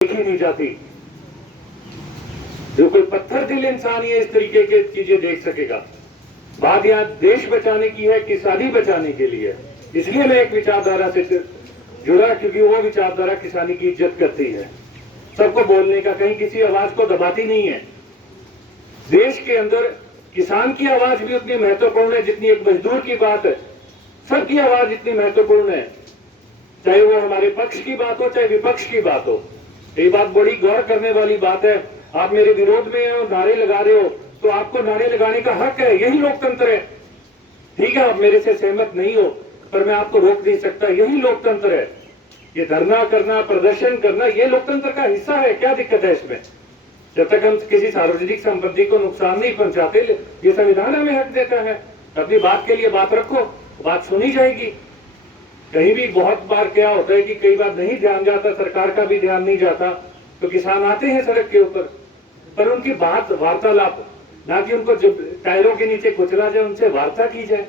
देखी नहीं जाती। जो कोई पत्थर दिल इंसान ही इस तरीके की चीजें देख सकेगा। बात यहाँ देश बचाने की है, किसानी बचाने के लिए। इसलिए मैं एक विचारधारा से जुड़ा, क्योंकि वो विचारधारा किसानी की इज्जत करती है, सबको बोलने का, कहीं किसी आवाज को दबाती नहीं है। देश के अंदर किसान की आवाज भी उतनी महत्वपूर्ण है जितनी एक मजदूर की बात है। सबकी आवाज इतनी महत्वपूर्ण है, चाहे वो हमारे पक्ष की बात हो चाहे विपक्ष की बात हो। ये बात बड़ी गौर करने वाली बात है। आप मेरे विरोध में हो, नारे लगा रहे हो, तो आपको नारे लगाने का हक है, यही लोकतंत्र है। ठीक है, आप मेरे से सहमत नहीं हो, पर मैं आपको रोक नहीं सकता, यही लोकतंत्र है। ये धरना करना, प्रदर्शन करना, ये लोकतंत्र का हिस्सा है। क्या दिक्कत है इसमें? जब तक हम किसी सार्वजनिक संपत्ति को नुकसान नहीं पहुंचाते, ये संविधान हमें हक देता है। अपनी बात के लिए बात रखो, बात सुनी जाएगी। कहीं भी बहुत बार क्या होता है कि कई बार नहीं ध्यान जाता, सरकार का भी ध्यान नहीं जाता, तो किसान आते हैं सड़क के ऊपर, पर उनकी बात वार्तालाप, ना कि उनको जब टायरों के नीचे कुचला जाए, उनसे वार्ता की जाए।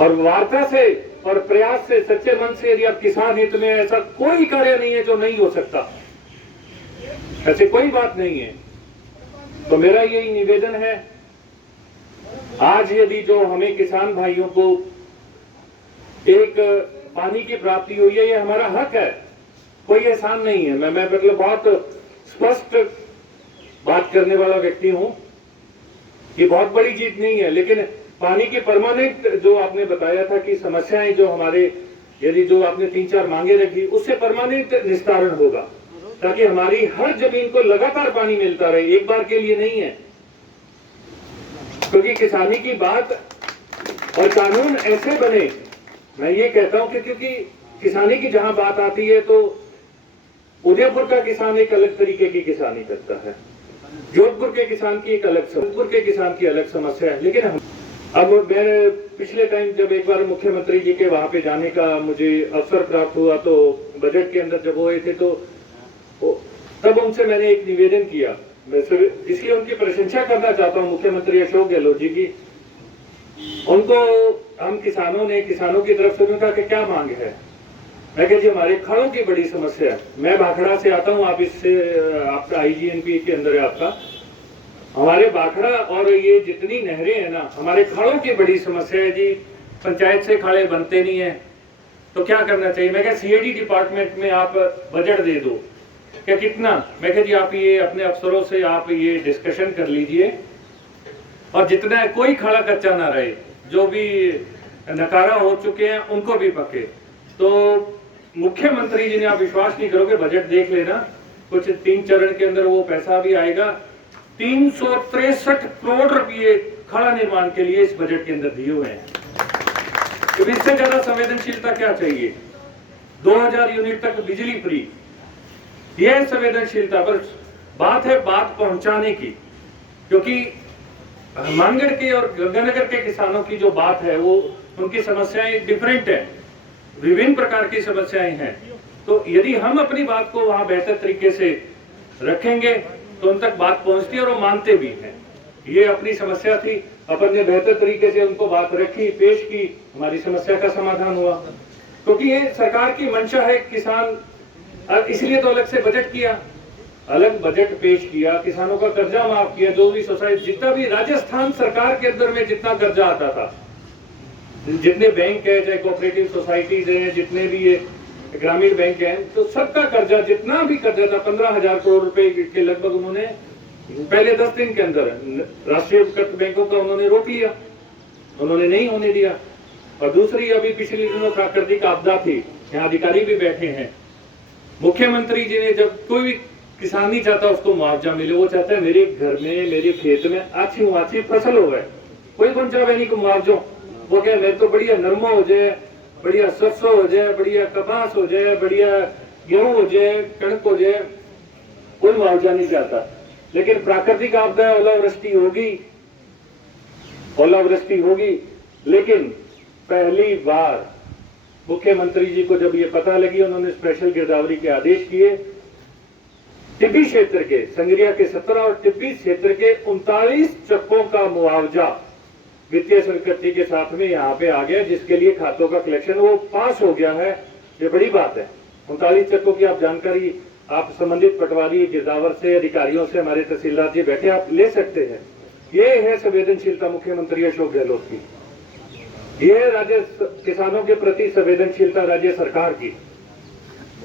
और वार्ता से और प्रयास से, सच्चे मन से, यदि आप किसान हित में, ऐसा कोई कार्य नहीं है जो नहीं हो सकता, ऐसे कोई बात नहीं है। तो मेरा यही निवेदन है, आज यदि जो हमें किसान भाइयों को एक पानी की प्राप्ति हुई है, ये हमारा हक है, कोई एहसान नहीं है। मैं मतलब बहुत स्पष्ट बात करने वाला व्यक्ति हूं, ये बहुत बड़ी जीत नहीं है। लेकिन पानी की परमानेंट, जो आपने बताया था कि समस्याएं जो हमारे, यदि जो आपने 3-4 मांगे रखी, उससे परमानेंट निस्तारण होगा, ताकि हमारी हर जमीन को लगातार पानी मिलता रहे, एक बार के लिए नहीं है। क्योंकि किसानी की बात और कानून ऐसे बने, मैं ये कहता हूं कि क्योंकि किसानी की जहां बात आती है तो उदयपुर का किसान एक अलग तरीके की किसानी करता है, जोधपुर के किसान की एक अलग, जोधपुर के किसान की अलग समस्या है। लेकिन अब मैं पिछले टाइम जब एक बार मुख्यमंत्री जी के वहां पे जाने का मुझे अवसर प्राप्त हुआ, तो बजट के अंदर जब वो आए थे, तो तब उनसे मैंने एक निवेदन किया। मैं इसलिए उनकी प्रशंसा करना चाहता हूं, मुख्यमंत्री अशोक गहलोत जी की। उनको हम किसानों की तरफ से उनका कि क्या मांग है। मैं कहा जी हमारे खड़ों की बड़ी समस्या है। मैं भाखड़ा से आता हूं, आप इससे, आपका IGNP के अंदर है आपका। हमारे भाखड़ा और ये जितनी नहरें हैं ना, हमारे खड़ों की बड़ी समस्या है जी। पंचायत से खाड़े बनते नहीं है, तो क्या करना चाहिए। मैं कहा CAD डिपार्टमेंट में आप बजट दे दो। क्या कितना? मैं कहा जी आप ये अपने अफसरों से आप ये डिस्कशन कर लीजिए, और जितना है कोई खड़ा कच्चा ना रहे, जो भी नकारा हो चुके हैं उनको भी पके। तो मुख्यमंत्री जी ने, आप विश्वास नहीं करोगे, बजट देख लेना, कुछ 3 चरण के अंदर वो पैसा भी आएगा। 363 करोड़ रुपए खड़ा निर्माण के लिए इस बजट के अंदर दिए हुए हैं। तो इससे ज्यादा संवेदनशीलता क्या चाहिए? 2000 यूनिट तक बिजली फ्री, यह संवेदनशीलता। पर बात है बात पहुंचाने की, क्योंकि मानगढ़ के और गंगानगर के किसानों की जो बात है, वो उनकी समस्याएं डिफरेंट है, विभिन्न प्रकार की समस्याएं हैं। तो यदि हम अपनी बात को वहां बेहतर तरीके से रखेंगे तो उन तक बात पहुंचती है और वो मानते भी हैं। ये अपनी समस्या थी, अपन ने बेहतर तरीके से उनको बात रखी, पेश की, हमारी समस्या का समाधान हुआ। क्योंकि ये सरकार की मंशा है किसान, इसलिए तो अलग से बजट किया, अलग बजट पेश किया, किसानों का कर्जा माफ किया। जो भी सोसाइटी, जितना भी राजस्थान सरकार के अंदर में जितना कर्जा आता था, जितने बैंक है, चाहे कोऑपरेटिव सोसाइटीज हैं, जितने भी ये ग्रामीण बैंक हैं, तो सबका कर्जा, जितना भी कर्जा था, 15,000 करोड़ रुपए के लगभग, उन्होंने पहले 10 दिन के अंदर राष्ट्रीयकृत बैंकों का उन्होंने रोक लिया, उन्होंने नहीं होने दिया। और दूसरी, अभी पिछले दिनों प्राकृतिक आपदा थी, यहाँ अधिकारी भी बैठे हैं। मुख्यमंत्री जी ने, जब कोई भी किसान नहीं चाहता उसको मुआवजा मिले, वो चाहता है मेरे घर में, मेरे खेत में अच्छी फसल हो गए, कोई गुंजा नहीं को मुआवजो। वो कहे मेरे तो बढ़िया नरमा हो जाए, बढ़िया सरसों हो जाए, बढ़िया कपास हो जाए, बढ़िया गेहूं हो जाए, कणक हो जाए, कोई मुआवजा नहीं चाहता। लेकिन प्राकृतिक आपदा, ओलावृष्टि होगी। लेकिन पहली बार मुख्यमंत्री जी को जब ये पता लगी, उन्होंने स्पेशल गिरदावरी के आदेश किए। टिब्बी क्षेत्र के, संगरिया के 17 और टिब्बी क्षेत्र के 39 चक्कों का मुआवजा वित्तीय स्वीकृति के साथ में यहाँ पे आ गया, जिसके लिए खातों का कलेक्शन वो पास हो गया है। ये बड़ी बात है। 39 चक्कों की आप जानकारी आप संबंधित पटवारी गिरदावर से, अधिकारियों से, हमारे तहसीलदार जी बैठे आप ले सकते हैं। ये है संवेदनशीलता मुख्यमंत्री अशोक गहलोत की, ये राज्य किसानों के प्रति संवेदनशीलता राज्य सरकार की।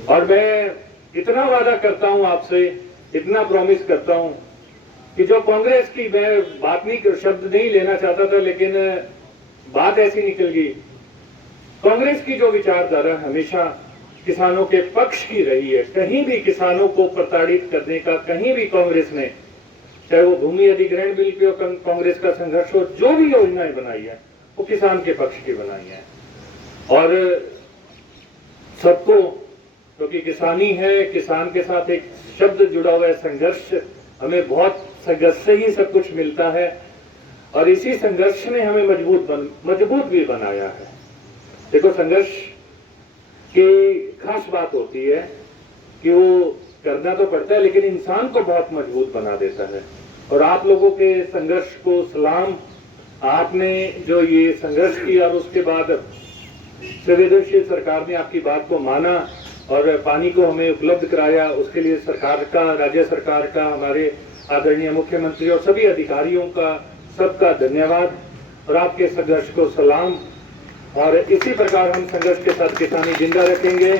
और मैं इतना वादा करता हूं आपसे, इतना प्रॉमिस करता हूं कि जो कांग्रेस की, मैं बात नहीं, शब्द नहीं लेना चाहता था, लेकिन बात ऐसी निकल गई। कांग्रेस की जो विचारधारा हमेशा किसानों के पक्ष की रही है, कहीं भी किसानों को प्रताड़ित करने का, कहीं भी कांग्रेस ने, चाहे वो भूमि अधिग्रहण बिल पे कांग्रेस का संघर्ष हो, जो भी योजनाएं बनाई है वो किसान के पक्ष की बनाई है। और सबको, क्योंकि किसानी है, किसान के साथ एक शब्द जुड़ा हुआ है संघर्ष, हमें बहुत संघर्ष से ही सब कुछ मिलता है। और इसी संघर्ष ने हमें मजबूत भी बनाया है। देखो, संघर्ष की खास बात होती है कि वो करना तो पड़ता है, लेकिन इंसान को बहुत मजबूत बना देता है। और आप लोगों के संघर्ष को सलाम, आपने जो ये संघर्ष किया और उसके बाद संवेदनशील सरकार ने आपकी बात को माना और पानी को हमें उपलब्ध कराया, उसके लिए सरकार का, राज्य सरकार का, हमारे आदरणीय मुख्यमंत्री और सभी अधिकारियों का, सबका धन्यवाद और आपके संघर्ष को सलाम। और इसी प्रकार हम संघर्ष के साथ किसानी जिंदा रखेंगे।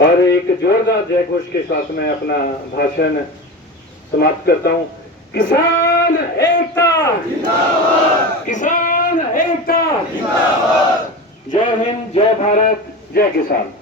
और एक जोरदार जय घोष के साथ मैं अपना भाषण समाप्त करता हूं। किसान एकता जिंदाबाद, किसान एकता जिंदाबाद। जय हिंद, जय भारत, जय किसान।